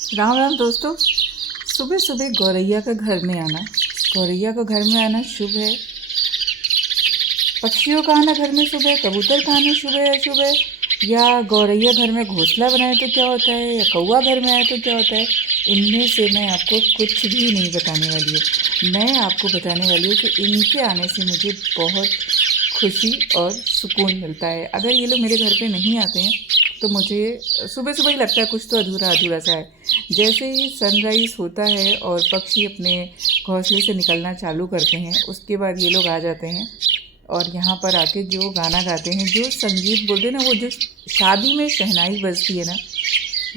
राम राम दोस्तों। सुबह सुबह गौरैया का घर में आना, गौरैया को घर में आना शुभ है। पक्षियों का आना घर में शुभ है, कबूतर का आना शुभ है अशुभ है, या गौरैया घर में घोंसला बनाए तो क्या होता है, या कौवा घर में आए तो क्या होता है। इनमें से मैं आपको कुछ भी नहीं बताने वाली हूँ। मैं आपको बताने वाली हूँ कि इनके आने से मुझे बहुत खुशी और सुकून मिलता है। अगर ये लोग मेरे घर पे नहीं आते हैं तो मुझे सुबह सुबह ही लगता है कुछ तो अधूरा अधूरा सा है। जैसे ही सनराइज़ होता है और पक्षी अपने घोंसले से निकलना चालू करते हैं, उसके बाद ये लोग आ जाते हैं और यहाँ पर आके जो गाना गाते हैं, जो संगीत बोलते हैं ना, वो जो शादी में शहनाई बजती है ना,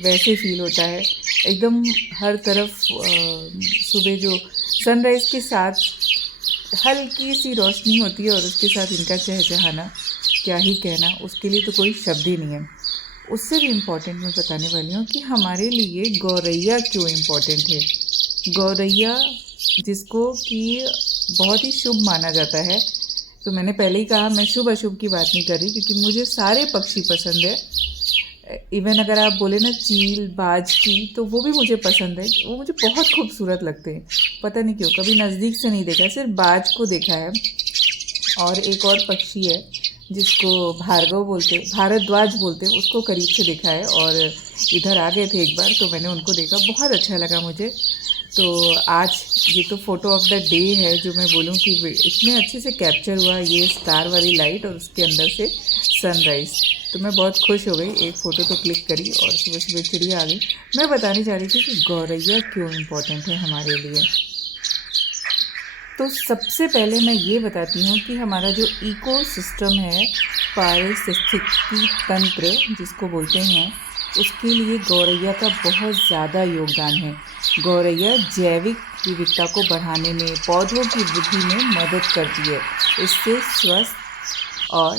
वैसे फील होता है एकदम। हर तरफ सुबह जो सनराइज़ के साथ हल्की सी रोशनी होती है और उसके साथ इनका चहचहाना, क्या ही कहना, उसके लिए तो कोई शब्द ही नहीं है। उससे भी इम्पोर्टेंट मैं बताने वाली हूँ कि हमारे लिए गौरैया क्यों इम्पोर्टेंट है। गौरैया जिसको कि बहुत ही शुभ माना जाता है, तो मैंने पहले ही कहा मैं शुभ अशुभ की बात नहीं कर रही, क्योंकि मुझे सारे पक्षी पसंद है। इवन अगर आप बोले ना चील बाज की, तो वो भी मुझे पसंद है। वो मुझे बहुत खूबसूरत लगते हैं, पता नहीं क्यों। कभी नज़दीक से नहीं देखा, सिर्फ बाज को देखा है। और एक और पक्षी है जिसको भार्गव बोलते, भारद्वाज बोलते हैं, उसको करीब से देखा है। और इधर आ गए थे एक बार तो मैंने उनको देखा, बहुत अच्छा लगा मुझे। तो आज ये तो फ़ोटो ऑफ द डे है, जो मैं बोलूँ कि इतने अच्छे से कैप्चर हुआ ये स्टार वाली लाइट और उसके अंदर से सनराइज़। तो मैं बहुत खुश हो गई, एक फ़ोटो तो क्लिक करी और सुबह सुबह चिड़िया आ गई। मैं बताने जा रही थी कि गौरैया क्यों इम्पोर्टेंट है हमारे लिए। तो सबसे पहले मैं ये बताती हूँ कि हमारा जो इकोसिस्टम है, पारिस्थितिकी तंत्र जिसको बोलते हैं, उसके लिए गौरैया का बहुत ज़्यादा योगदान है। गौरैया जैविक विविधता को बढ़ाने में, पौधों की वृद्धि में मदद करती है। इससे स्वस्थ और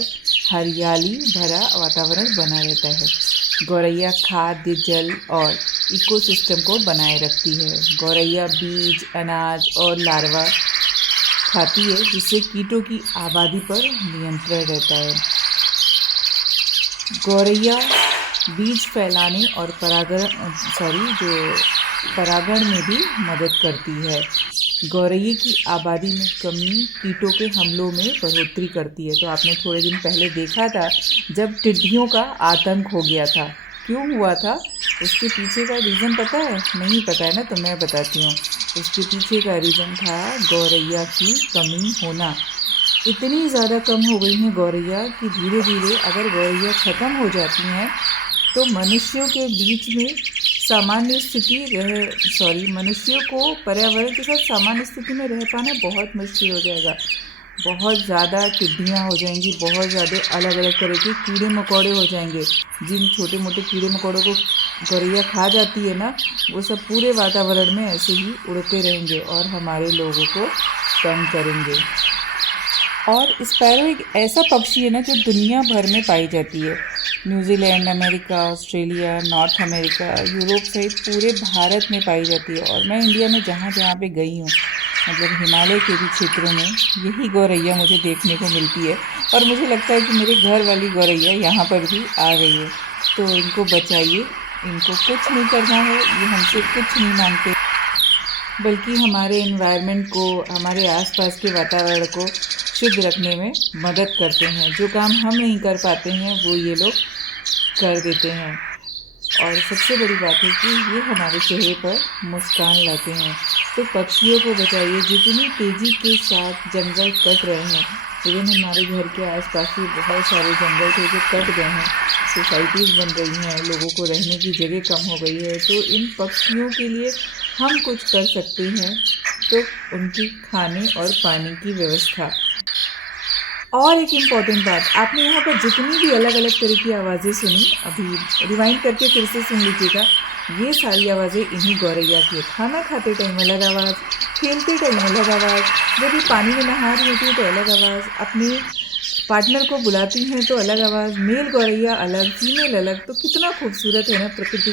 हरियाली भरा वातावरण बना रहता है। गौरैया खाद्य, जल और इकोसिस्टम को बनाए रखती है। गौरैया बीज, अनाज और लार्वा खाती है, जिससे कीटों की आबादी पर नियंत्रण रहता है। गौरैया बीज फैलाने और परागण में भी मदद करती है। गौरैया की आबादी में कमी कीटों के हमलों में बढ़ोतरी करती है। तो आपने थोड़े दिन पहले देखा था जब टिड्डियों का आतंक हो गया था, क्यों हुआ था, उसके पीछे का रीज़न पता है? नहीं पता है ना, तो मैं बताती हूँ। उसके पीछे का रीज़न था गौरैया की कमी होना। इतनी ज़्यादा कम हो गई हैं गौरैया कि धीरे धीरे अगर गौरैया ख़त्म हो जाती हैं तो मनुष्यों के बीच में मनुष्यों को पर्यावरण के साथ सामान्य स्थिति में रह पाना बहुत मुश्किल हो जाएगा। बहुत ज़्यादा टिड्डियाँ हो जाएंगी, बहुत ज़्यादा अलग अलग तरह के कीड़े मकोड़े हो जाएंगे। जिन छोटे मोटे कीड़े मकोड़ों को गौरैया खा जाती है ना, वो सब पूरे वातावरण में ऐसे ही उड़ते रहेंगे और हमारे लोगों को तंग करेंगे। और स्पैरो एक ऐसा पक्षी है ना जो दुनिया भर में पाई जाती है। New Zealand, America, Australia, north America, Europe सहित पूरे भारत में पाई जाती है। और मैं इंडिया में जहाँ जहाँ पे गई हूँ, मतलब हिमालय के भी क्षेत्रों में, यही गौरैया मुझे देखने को मिलती है। और मुझे लगता है कि मेरे घर वाली गौरैया यहाँ पर भी आ गई है। तो इनको बचाइए, इनको कुछ नहीं करना है, ये हमसे कुछ नहीं मांगते, बल्कि हमारे एनवायरनमेंट को, हमारे आसपास के वातावरण को शुद्ध रखने में मदद करते हैं। जो काम हम नहीं कर पाते हैं वो ये लोग कर देते हैं। और सबसे बड़ी बात है कि ये हमारे चेहरे पर मुस्कान लाते हैं। तो पक्षियों को बचाइए। जितनी तेज़ी के साथ जंगल कट रहे हैं, इवन हमारे घर के आसपास भी बहुत सारे जंगल थे जो कट गए हैं, सोसाइटीज़ बन रही हैं, लोगों को रहने की जगह कम हो गई है। तो इन पक्षियों के लिए हम कुछ कर सकते हैं, तो उनकी खाने और पानी की व्यवस्था। और एक इम्पॉर्टेंट बात, आपने यहाँ पर जितनी भी अलग अलग तरह की आवाज़ें सुनी, अभी रिवाइंड करके फिर से सुन लीजिएगा। ये सारी आवाज़ें इन्हीं गौरैया की है। खाना खाते टाइम अलग आवाज़, खेलते टाइम अलग आवाज़, जब ये पानी में नहा रही होती है तो अलग आवाज़, अपने पार्टनर को बुलाती हैं तो अलग आवाज़, मेल गौरैया अलग, फीमेल अलग। तो कितना खूबसूरत है ना प्रकृति।